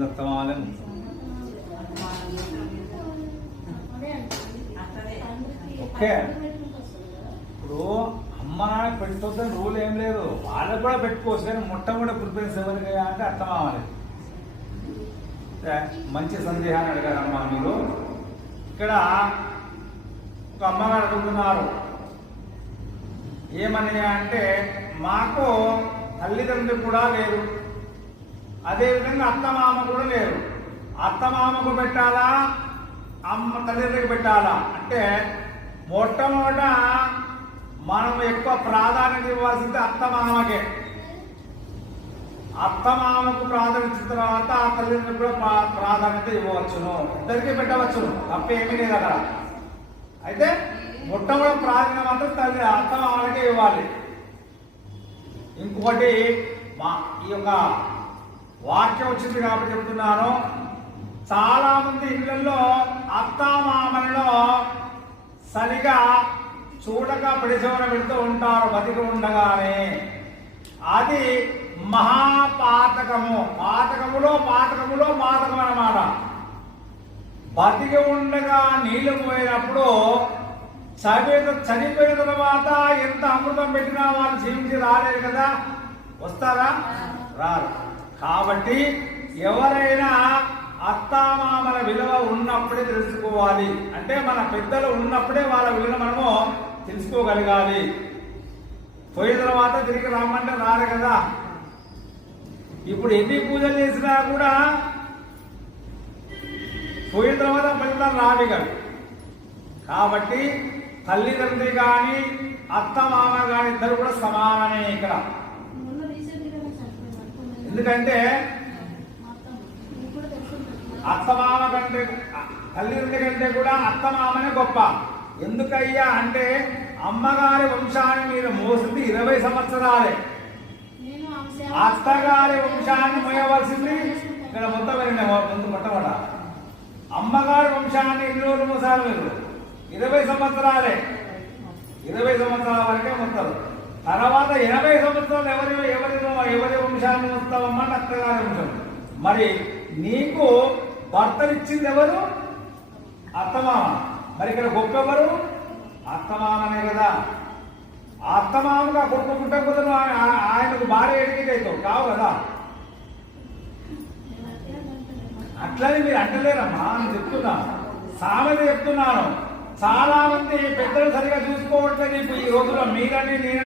దత్తమాలం okay. ఇప్పుడు అమ్మ నాన్న పెట్టుకోవద్దని రూల్ ఏం లేదు, వాళ్ళకు కూడా పెట్టుకోవచ్చు. కానీ మొట్టమొదటి ప్రిఫరెన్స్ ఎవరికి అంటే అత్తమామని. మంచి సందేహాన్ని అడిగారమ్మా మీరు. ఇక్కడ ఒక అమ్మగారు అడుగుతున్నారు ఏమని అంటే, మాకు తల్లిదండ్రులు కూడా లేరు, అదేవిధంగా అత్తమామ కూడా లేరు. అత్తమామకు పెట్టాలా, అమ్మ తల్లిదండ్రులకు పెట్టాలా అంటే, మొట్టమొదట మనం ఎక్కువ ప్రాధాన్యత ఇవ్వాల్సింది అత్తమామకే. అత్తమామకు ప్రాధాన్యత ఇచ్చిన తర్వాత ఆ తల్లిదండ్రులకు కూడా ప్రాధాన్యత ఇవ్వవచ్చును, ఇద్దరికి పెట్టవచ్చును, తప్పేమీ లేదు అక్కడ. అయితే మొట్టమొదటి ప్రాధాన్యత మాత్రం తల్లి అత్తమామలకే ఇవ్వాలి. ఇంకొకటి ఈ యొక్క వాక్యం వచ్చింది కాబట్టి చెప్తున్నాను, చాలా మంది ఇళ్లలో అత్తమామలలో సరిగా చూడక పరిశోధన పెడుతూ ఉంటారు బతికి ఉండగానే. అది మహాపాతకము. పాతకములో పాతకములో పాతకం అన్నమాట. బతికి ఉండగా నీళ్లు పోయినప్పుడు చనిపోయిన తర్వాత ఎంత అమృతం పెట్టినా వాళ్ళు జీవించి రాలేరు కదా, వస్తారా? రారు. కాబట్టి ఎవరైనా అత్తామామల విలువ ఉన్నప్పుడే తెలుసుకోవాలి. అంటే మన పెద్దలు ఉన్నప్పుడే వాళ్ళ విలువ మనము తెలుసుకోగలగాలి. పోయిన తర్వాత తిరిగి రమ్మంటే రారు కదా. ఇప్పుడు ఎన్ని పూజలు చేసినా కూడా పోయిన తర్వాత ఫలితాలు రావి కదా. కాబట్టి తల్లిదండ్రి కానీ అత్తమామ కానీ ఇద్దరు కూడా సమానమే ఇక్కడ. ఎందుకంటే అత్తమామ కంటే తల్లిదండ్రి కంటే కూడా అత్తమామనే గొప్ప. ఎందుకయ్యా అంటే, అమ్మగారి వంశాన్ని మీరు మోసింది 20 సంవత్సరాలే, అత్తగారి వంశాన్ని మోయవలసింది ఇక్కడ మొట్టమొదట. అమ్మగారి వంశాన్ని ఎన్ని రోజులు మోసారు మీరు? 20 సంవత్సరాలే. 20 సంవత్సరాల వరకే మొత్తారు. తర్వాత 80 సంవత్సరాలు ఎవరి వంశాన్ని మోస్తావమ్మా? అత్తగారి వంశం. మరి నీకు భర్తనిచ్చింది ఎవరు? అత్తమామ. మరి ఇక్కడ గొప్ప ఎవరు? అత్తమామనే కదా. అత్తమామగా కొట్టుకుంటే కుదరు, ఆయనకు భార్య ఎడికైతావు కావు కదా. అట్లని మీరు అంటలేరమ్మా, నేను చెప్తున్నా, సామెత చెప్తున్నాను. చాలా మంది పెద్దలు సరిగా చూసుకోవట్లేదు ఈ రోజుల్లో. మీరని నేను